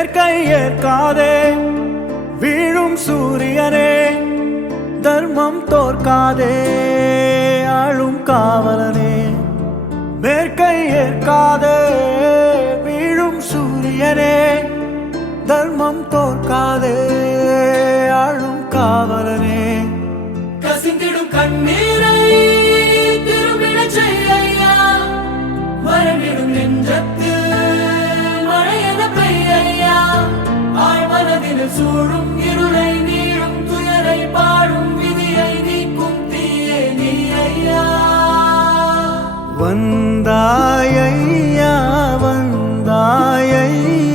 மேற்கை ஏற்காதே வீழும் சூரியனே, தர்மம் தோற்காதே ஆளும் காவலனே. மேற்கை ஏற்காதே வீழும் சூரியனே, தர்மம் தோற்காதே ஆளும் காவலனே. கசிந்திடும் கண்ணீரை திரும்பிடச் செய்யா, மரணிடும் நெஞ்சத்து மழையென பெய்யா. ஆழ்மனதில் சூழும் இருளை நீளும் துயரை பாடும் விதியை நீக்கும் தீயே நீ ஐயா. வந்தாயையா வந்தாயையா